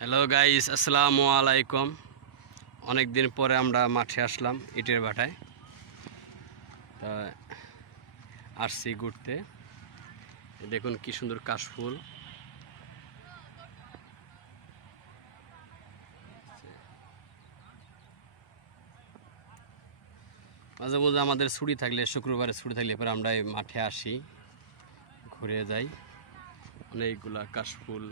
Hello guys, আসসালামু আলাইকুম। অনেক দিন পরে আমরা মাঠে আসলাম ইটের ভাটায়। তা আসছি ঘুরতে। দেখুন কি সুন্দর কাশফুল। মাঝে মাঝে আমাদের ছুটি থাকলে, শুক্রবারে ছুটি থাকলে পরে আমরা এই মাঠে আসি, ঘুরে যাই। অনেকগুলা কাশফুল।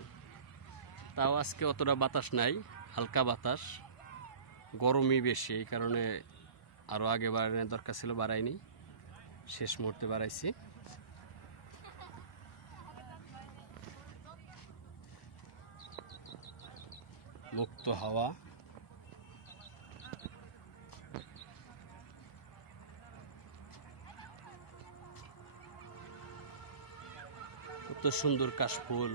তাও আজকে অতটা বাতাস নাই, হালকা বাতাস, গরমই বেশি। এই কারণে আরও আগে বাড়ানোর দরকার ছিল, বাড়াইনি, শেষ মুহূর্তে বাড়াইছি। মুক্ত হাওয়া, কত সুন্দর কাশফুল।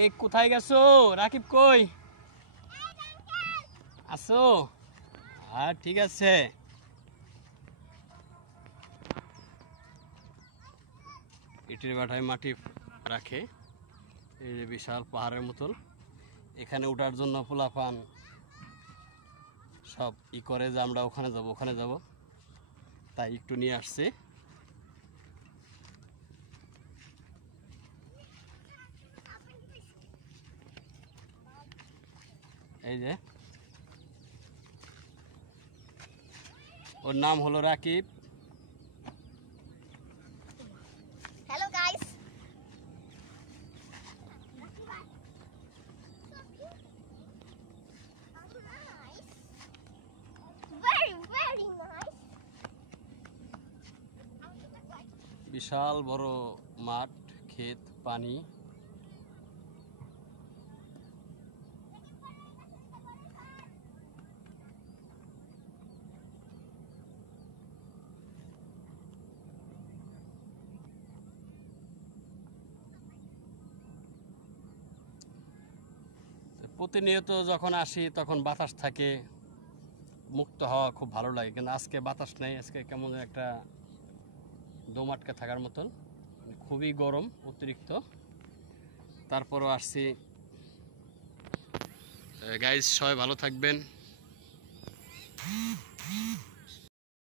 এই কোথায় গেছো? রাকিব কই আসো? আর ঠিক আছে। ইটের ভাটায় মাটি রাখে, এই যে বিশাল পাহাড়ের মতন। এখানে ওঠার জন্য পোলাপান সব করে যে আমরা ওখানে যাব, তাই একটু নিয়ে আসছে। এই যে ওর নাম হলো Rakib. Hello guys. Nice. Very nice. বিশাল বড় মাঠ, ক্ষেত, পানি। প্রতিনিয়ত যখন আসি তখন বাতাস থাকে, মুক্ত হাওয়া, খুব ভালো লাগে। কিন্তু আজকে বাতাস নেই, আজকে কেমন একটা দম আটকে থাকার মতন, খুবই গরম, অতিরিক্ত। তারপরও আসছি। গাইজ, সবাই ভালো থাকবেন।